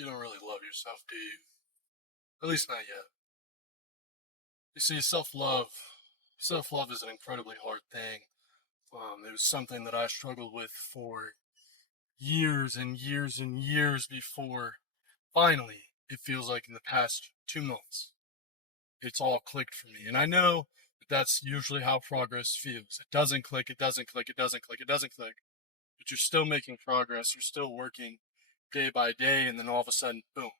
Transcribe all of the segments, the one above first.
You don't really love yourself, do you? At least not yet. You see, self love is an incredibly hard thing. It was something that I struggled with for years and years and years before finally, it feels like in the past 2 months, it's all clicked for me. And I know that that's usually how progress feels. It doesn't click, it doesn't click, it doesn't click, it doesn't click. But you're still making progress, you're still working day by day, and then all of a sudden, boom,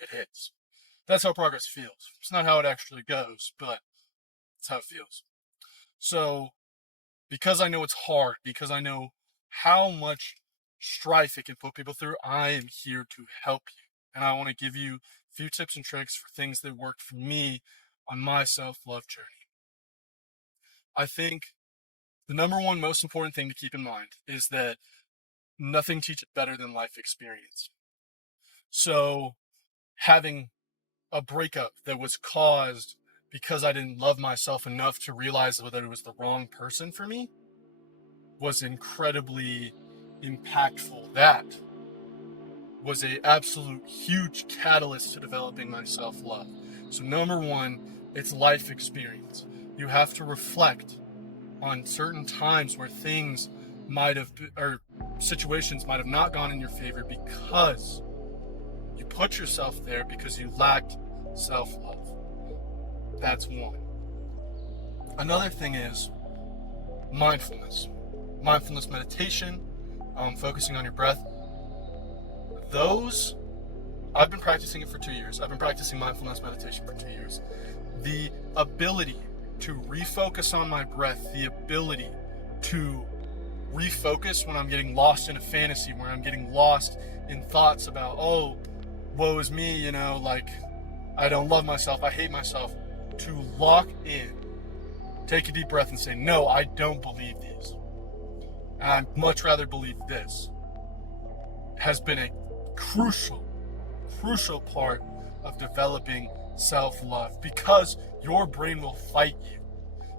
it hits. That's how progress feels. It's not how it actually goes, but it's how it feels. So, because I know it's hard, because I know how much strife it can put people through, I am here to help you. And I want to give you a few tips and tricks for things that worked for me on my self love journey. I think the number one most important thing to keep in mind is that nothing teaches better than life experience. So, having a breakup that was caused because I didn't love myself enough to realize whether it was the wrong person for me was incredibly impactful. That was a absolute huge catalyst to developing my self-love. So number one, it's life experience. You have to reflect on certain times where things might have, or situations might have not gone in your favor because you put yourself there because you lacked self-love. That's one. Another thing is mindfulness. Mindfulness meditation, focusing on your breath. Those, I've been practicing it for 2 years. I've been practicing mindfulness meditation for 2 years. The ability to refocus on my breath, the ability to refocus when I'm getting lost in a fantasy, where I'm getting lost in thoughts about, oh, woe is me, like I don't love myself, I hate myself, to lock in, take a deep breath and say, no, I don't believe these. And I'd much rather believe this, has been a crucial part of developing self-love, because your brain will fight you,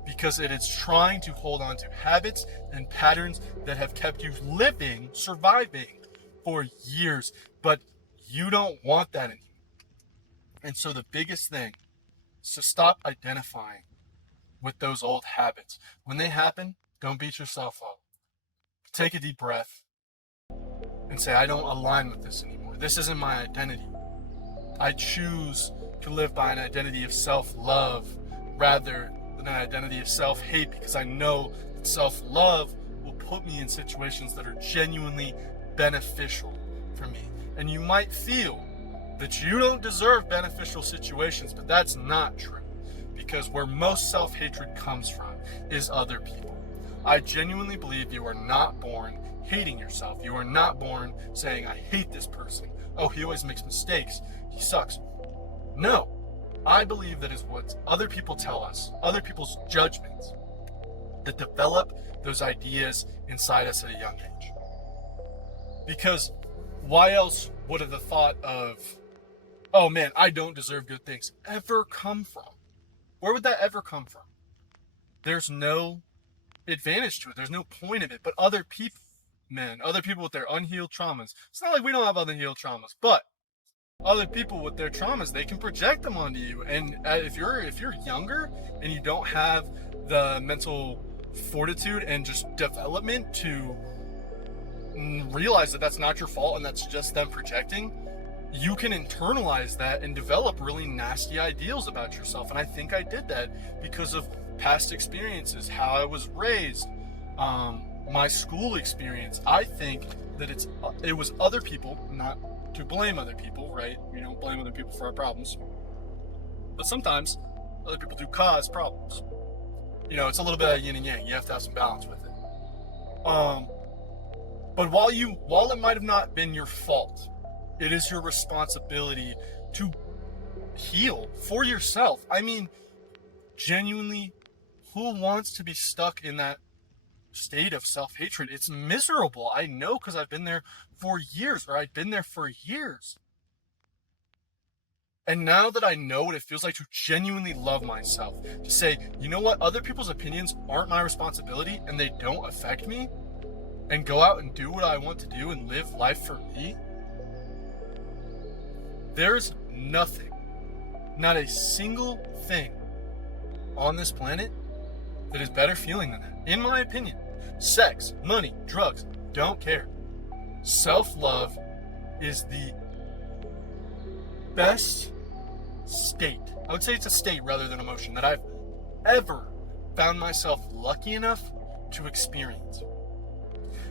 because it is trying to hold on to habits and patterns that have kept you surviving for years, but you don't want that anymore. And so the biggest thing is to stop identifying with those old habits. When they happen, don't beat yourself up. Take a deep breath and say, I don't align with this anymore. This isn't my identity. I choose to live by an identity of self-love rather than an identity of self-hate, because I know that self-love will put me in situations that are genuinely beneficial for me. And you might feel that you don't deserve beneficial situations, but that's not true, because where most self-hatred comes from is other people. I genuinely believe you are not born hating yourself. You are not born saying, I hate this person. Oh, he always makes mistakes. He sucks. No, I believe that is what other people tell us, other people's judgments, that develop those ideas inside us at a young age. Because why else would have the thought of, oh man, I don't deserve good things, ever come from? Where would that ever come from? There's no advantage to it. There's no point of it. But other people with their unhealed traumas, it's not like we don't have unhealed traumas, but other people with their traumas, they can project them onto you. And if you're younger and you don't have the mental fortitude and just development to realize that that's not your fault and that's just them projecting, you can internalize that and develop really nasty ideals about yourself. And I think I did that because of past experiences, how I was raised, my school experience. I think that it was other people, not to blame other people, right? We don't blame other people for our problems, but sometimes other people do cause problems. It's a little bit of yin and yang. You have to have some balance with it. But while it might have not been your fault, it is your responsibility to heal for yourself. I mean, genuinely, who wants to be stuck in that state of self-hatred? It's miserable. I know, because I've been there for years, or I've been there for years. And now that I know what it feels like to genuinely love myself, to say, you know what, other people's opinions aren't my responsibility and they don't affect me, and go out and do what I want to do and live life for me, There's nothing, not a single thing on this planet that is better feeling than that, in my opinion. Sex, money, drugs, don't care. Self-love is the best state. I would say it's a state rather than emotion that I've ever found myself lucky enough to experience.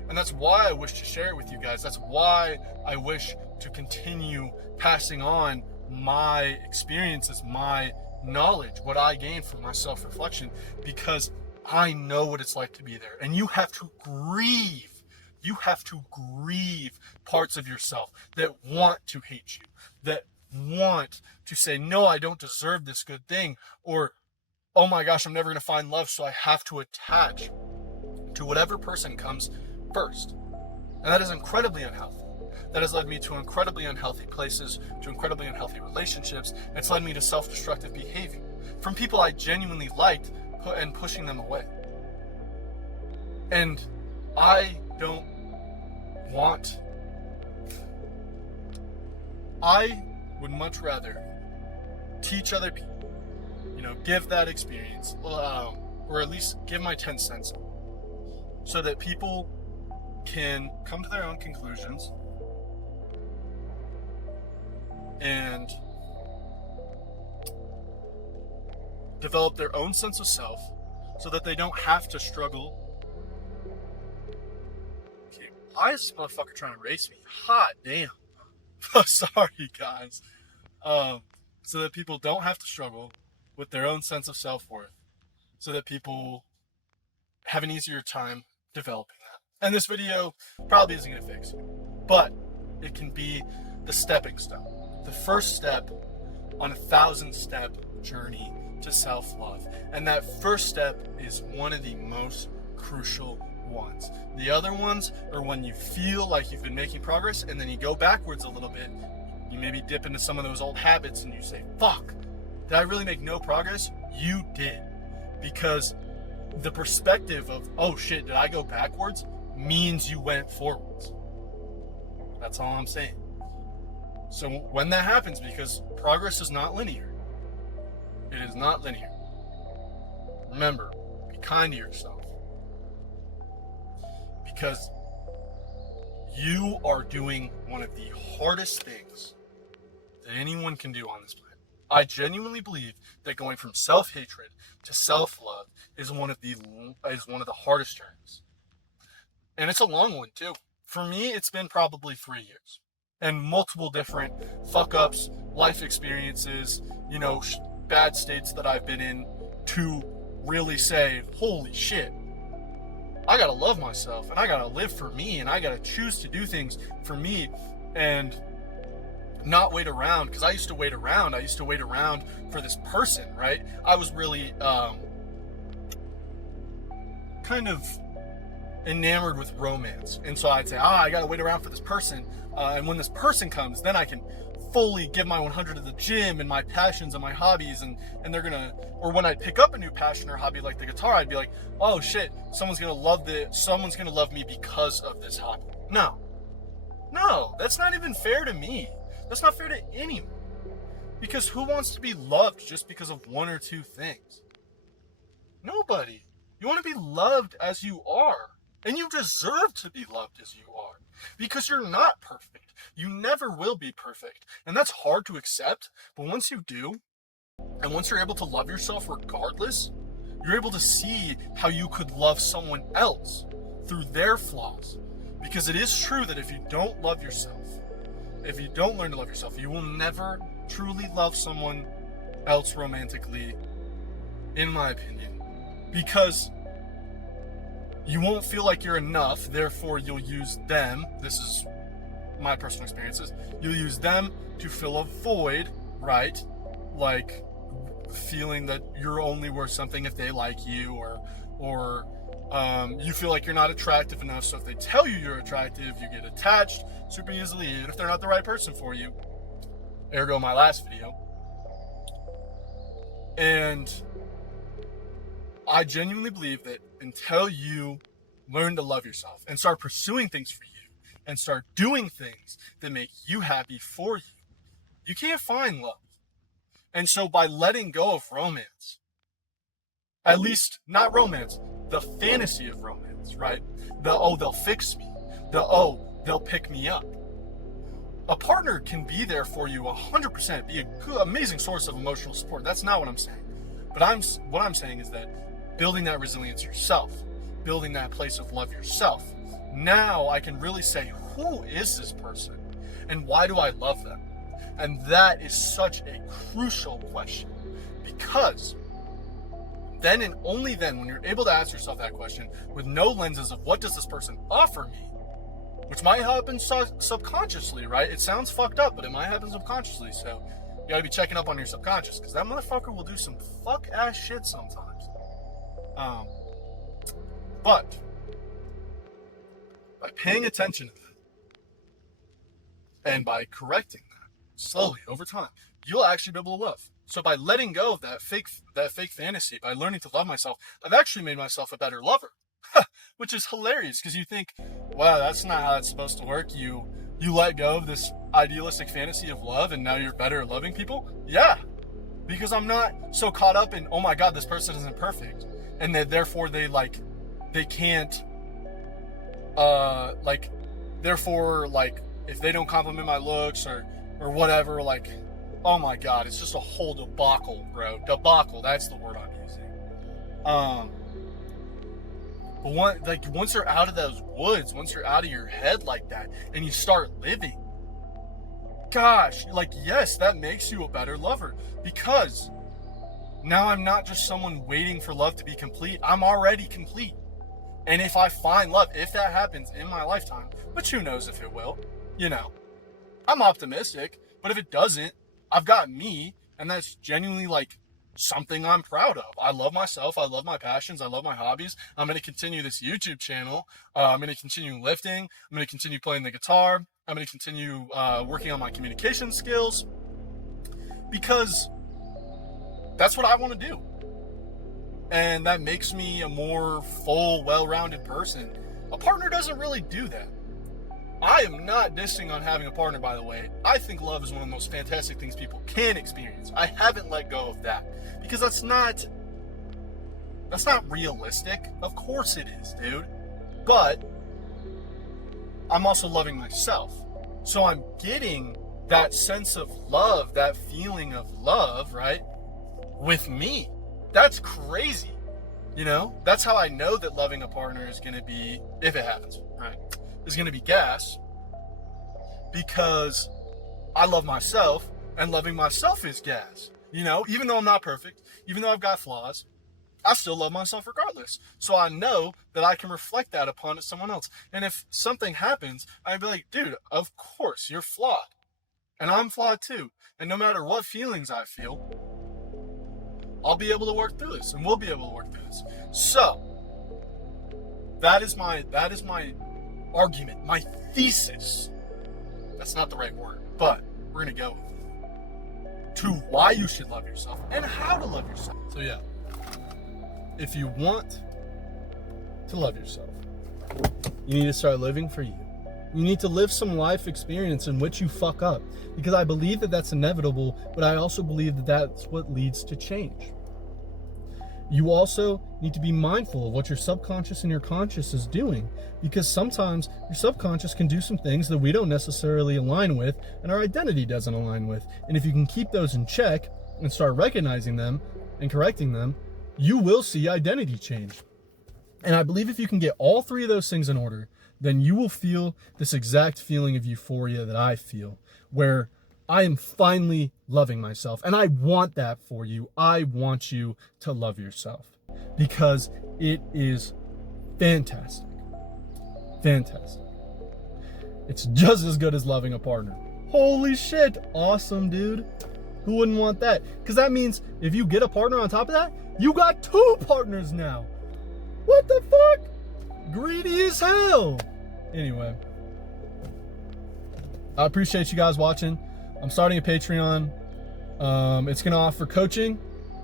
And that's why I wish to share it with you guys. That's why I wish to continue passing on my experiences, my knowledge, what I gained from my self-reflection, because I know what it's like to be there. And you have to grieve. You have to grieve parts of yourself that want to hate you, that want to say, no, I don't deserve this good thing, or, oh my gosh, I'm never going to find love, so I have to attach to whatever person comes first. And that is incredibly unhealthy. That has led me to incredibly unhealthy places, to incredibly unhealthy relationships. It's led me to self-destructive behavior from people I genuinely liked and pushing them away. And I don't want... I would much rather teach other people, give that experience, or at least give my 10 cents, so that people can come to their own conclusions and develop their own sense of self, so that they don't have to struggle. Okay, why is this motherfucker trying to race me? Hot damn. Sorry, guys. So that people don't have to struggle with their own sense of self-worth, so that people have an easier time developing that. And this video probably isn't going to fix it, but it can be the stepping stone, the first step on a 1,000-step journey to self-love. And that first step is one of the most crucial ones. The other ones are when you feel like you've been making progress and then you go backwards a little bit. You maybe dip into some of those old habits and you say, fuck, did I really make no progress? You did. Because the perspective of, oh shit, did I go backwards, means you went forwards. That's all I'm saying. So when that happens, because progress is not linear, it is not linear. Remember, be kind to yourself. Because you are doing one of the hardest things that anyone can do on this planet. I genuinely believe that going from self-hatred to self-love is one of the hardest journeys. And it's a long one too. For me, it's been probably 3 years. And multiple different fuck-ups, life experiences, bad states that I've been in to really say, holy shit, I gotta love myself and I gotta live for me and I gotta choose to do things for me and not wait around. Because I used to wait around. I used to wait around for this person, right? I was really kind of enamored with romance. And so I'd say, I gotta wait around for this person. And when this person comes, then I can fully give my 100 to the gym and my passions and my hobbies, and they're gonna, or when I'd pick up a new passion or hobby like the guitar, I'd be like, oh shit, someone's gonna love me because of this hobby. No, that's not even fair to me. That's not fair to anyone. Because who wants to be loved just because of one or two things? Nobody. You want to be loved as you are. And you deserve to be loved as you are. Because you're not perfect. You never will be perfect. And that's hard to accept. But once you do, and once you're able to love yourself regardless, you're able to see how you could love someone else through their flaws. Because it is true that if you don't love yourself, if you don't learn to love yourself, you will never truly love someone else romantically, in my opinion. Because you won't feel like you're enough, therefore you'll use them. This is my personal experiences. You'll use them to fill a void, right? Like feeling that you're only worth something if they like you, or you feel like you're not attractive enough, so if they tell you you're attractive, you get attached super easily, even if they're not the right person for you. Ergo my last video. And I genuinely believe that until you learn to love yourself and start pursuing things for you and start doing things that make you happy for you, You can't find love. And so by letting go of romance, at least not romance, the fantasy of romance, right? The, oh, they'll fix me. The, oh, they'll pick me up. A partner can be there for you 100%, be a good, amazing source of emotional support. That's not what I'm saying. But what I'm saying is that building that resilience yourself, building that place of love yourself. Now I can really say, who is this person? And why do I love them? And that is such a crucial question, because then and only then, when you're able to ask yourself that question with no lenses of what does this person offer me, which might happen subconsciously, right? It sounds fucked up, but it might happen subconsciously. So you gotta be checking up on your subconscious, because that motherfucker will do some fuck ass shit sometimes. But by paying attention to that and by correcting that slowly over time, you'll actually be able to love. So by letting go of that fake fantasy, by learning to love myself, I've actually made myself a better lover. Which is hilarious, because you think, wow, that's not how it's supposed to work. You let go of this idealistic fantasy of love and now you're better at loving people? Yeah, because I'm not so caught up in, oh my God, this person isn't perfect, and that therefore they can't therefore if they don't compliment my looks or whatever, oh my God, it's just a whole debacle, bro. Debacle, that's the word I'm using. But once you're out of those woods, once you're out of your head like that, and you start living, gosh, yes, that makes you a better lover, because now I'm not just someone waiting for love to be complete. I'm already complete. And if I find love, if that happens in my lifetime, which who knows if it will, I'm optimistic, but if it doesn't, I've got me, and that's genuinely something I'm proud of. I love myself. I love my passions. I love my hobbies. I'm going to continue this YouTube channel. I'm going to continue lifting. I'm going to continue playing the guitar. I'm going to continue working on my communication skills, because that's what I want to do. And that makes me a more full, well-rounded person. A partner doesn't really do that. I am not dissing on having a partner, by the way. I think love is one of the most fantastic things people can experience. I haven't let go of that, because that's not realistic. Of course it is, dude. But I'm also loving myself. So I'm getting that sense of love, that feeling of love, right, with me. That's crazy. That's how I know that loving a partner is going to be, if it happens, right, is going to be gas, because I love myself, and loving myself is gas. Even though I'm not perfect, even though I've got flaws, I still love myself regardless. So I know that I can reflect that upon someone else. And if something happens, I'd be like, dude, of course, you're flawed. And I'm flawed too. And no matter what feelings I feel, I'll be able to work through this, and we'll be able to work through this. So that is my argument, my thesis. That's not the right word, but we're going to go to why you should love yourself and how to love yourself. So yeah, if you want to love yourself, you need to start living for you. You need to live some life experience in which you fuck up, because I believe that that's inevitable, but I also believe that that's what leads to change. You also need to be mindful of what your subconscious and your conscious is doing, because sometimes your subconscious can do some things that we don't necessarily align with and our identity doesn't align with. And if you can keep those in check and start recognizing them and correcting them, you will see identity change. And I believe if you can get all three of those things in order, then you will feel this exact feeling of euphoria that I feel, where I am finally loving myself. And I want that for you. I want you to love yourself, because it is fantastic. Fantastic. It's just as good as loving a partner. Holy shit. Awesome, dude. Who wouldn't want that? Because that means if you get a partner on top of that, you got 2 partners now. What the fuck? Greedy as hell. Anyway, I appreciate you guys watching. I'm starting a Patreon. It's going to offer coaching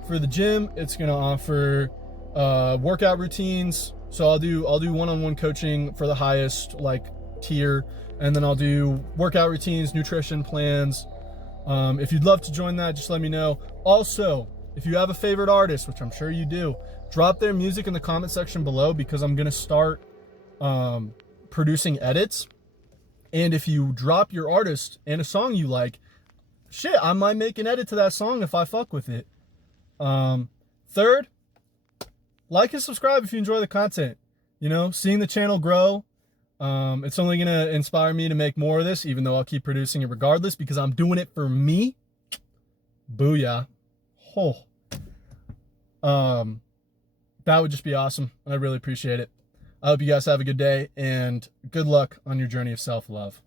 for the gym. It's going to offer workout routines. So I'll do one-on-one coaching for the highest tier, and then I'll do workout routines, nutrition plans, If you'd love to join that, just let me know. Also, if you have a favorite artist, which I'm sure you do, drop their music in the comment section below, because I'm going to start producing edits. And if you drop your artist and a song you like, shit, I might make an edit to that song if I fuck with it. Third, like and subscribe if you enjoy the content. You know, seeing the channel grow, it's only going to inspire me to make more of this, even though I'll keep producing it regardless, because I'm doing it for me. Booyah. Oh. That would just be awesome, and I really appreciate it. I hope you guys have a good day, and good luck on your journey of self-love.